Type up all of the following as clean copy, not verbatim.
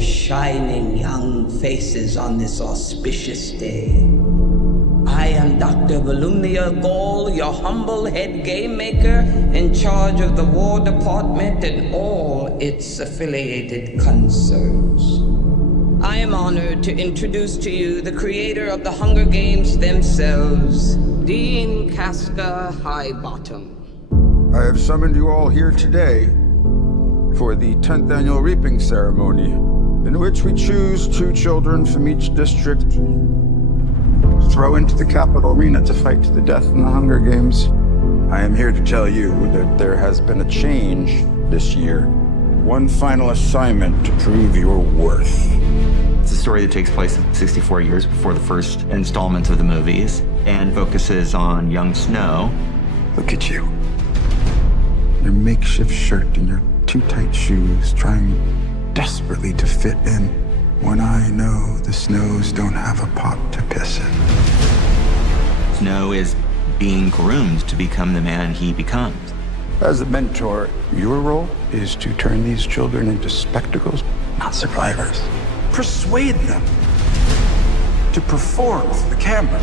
shining young faces on this auspicious day. I am Dr. Volumnia Gall, your humble head game maker in charge of the War Department and all its affiliated concerns. I am honored to introduce to you the creator of the Hunger Games themselves, Dean Casca Highbottom. I have summoned you all here today for the 10th annual reaping ceremony, in which we choose 2 children from each district, throw into the capital arena to fight to the death in the Hunger Games. I am here to tell you that there has been a change this year. One final assignment to prove your worth. It's a story that takes place 64 years before the first installment of the movies and focuses on young Snow. Look at you. Your makeshift shirt and your too tight shoes, trying desperately to fit in when I know the Snows don't have a pot to piss in. Snow is being groomed to become the man he becomes. As a mentor, your role is to turn these children into spectacles, not survivors. Persuade them to perform for the camera.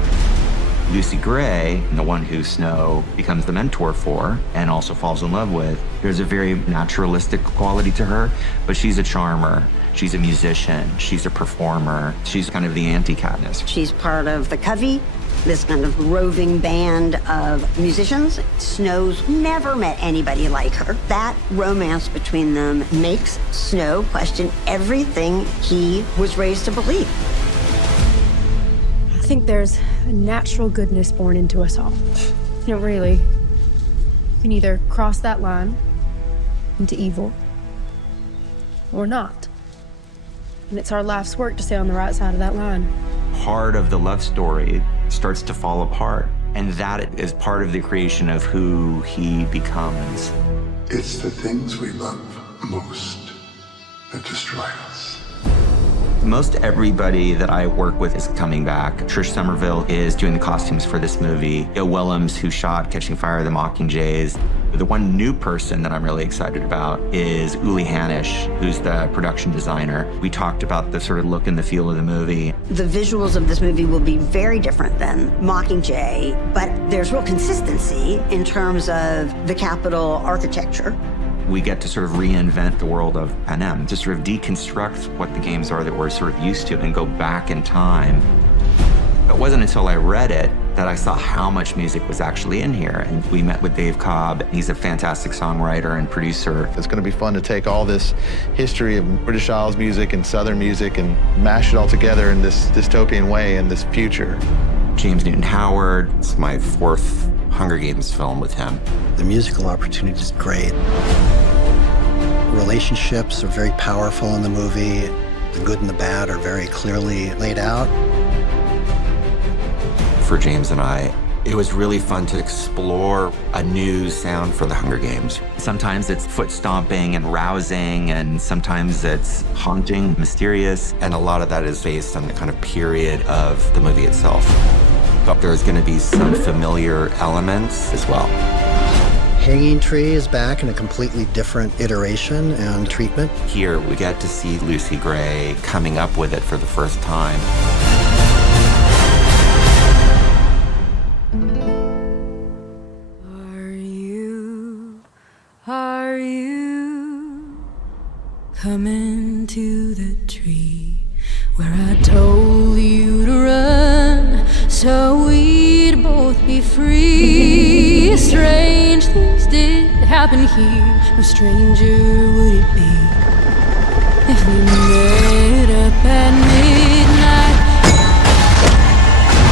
Lucy Gray, the one who Snow becomes the mentor for and also falls in love with, there's a very naturalistic quality to her, but she's a charmer. She's a musician. She's a performer. She's kind of the anti-Katniss. She's part of the Covey, this kind of roving band of musicians. Snow's never met anybody like her. That romance between them makes Snow question everything he was raised to believe. I think there's a natural goodness born into us all. Really. You can either cross that line into evil or not. And it's our life's work to stay on the right side of that line. Part of the love story starts to fall apart, and that is part of the creation of who he becomes. It's the things we love most that destroy us. Most everybody that I work with is coming back. Trish Somerville is doing the costumes for this movie. Joe Willems, who shot Catching Fire, The Mockingjays. The one new person that I'm really excited about is Uli Hanisch, who's the production designer. We talked about the sort of look and the feel of the movie. The visuals of this movie will be very different than Mockingjay, but there's real consistency in terms of the Capitol architecture. We get to sort of reinvent the world of Panem, to sort of deconstruct what the games are that we're sort of used to and go back in time. It wasn't until I read it that I saw how much music was actually in here. And we met with Dave Cobb. He's a fantastic songwriter and producer. It's going to be fun to take all this history of British Isles music and Southern music and mash it all together in this dystopian way in this future. James Newton Howard. It's my 4th Hunger Games film with him. The musical opportunity is great. Relationships are very powerful in the movie. The good and the bad are very clearly laid out. For James and I, it was really fun to explore a new sound for the Hunger Games. Sometimes it's foot stomping and rousing, and sometimes it's haunting, mysterious, and a lot of that is based on the kind of period of the movie itself. But there's going to be some familiar elements as well. Hanging Tree is back in a completely different iteration and treatment. Here, we get to see Lucy Gray coming up with it for the first time. Are you coming to the tree where I told you to run so we'd both be free? Strange things did happen here. No stranger would it be if we met up at midnight.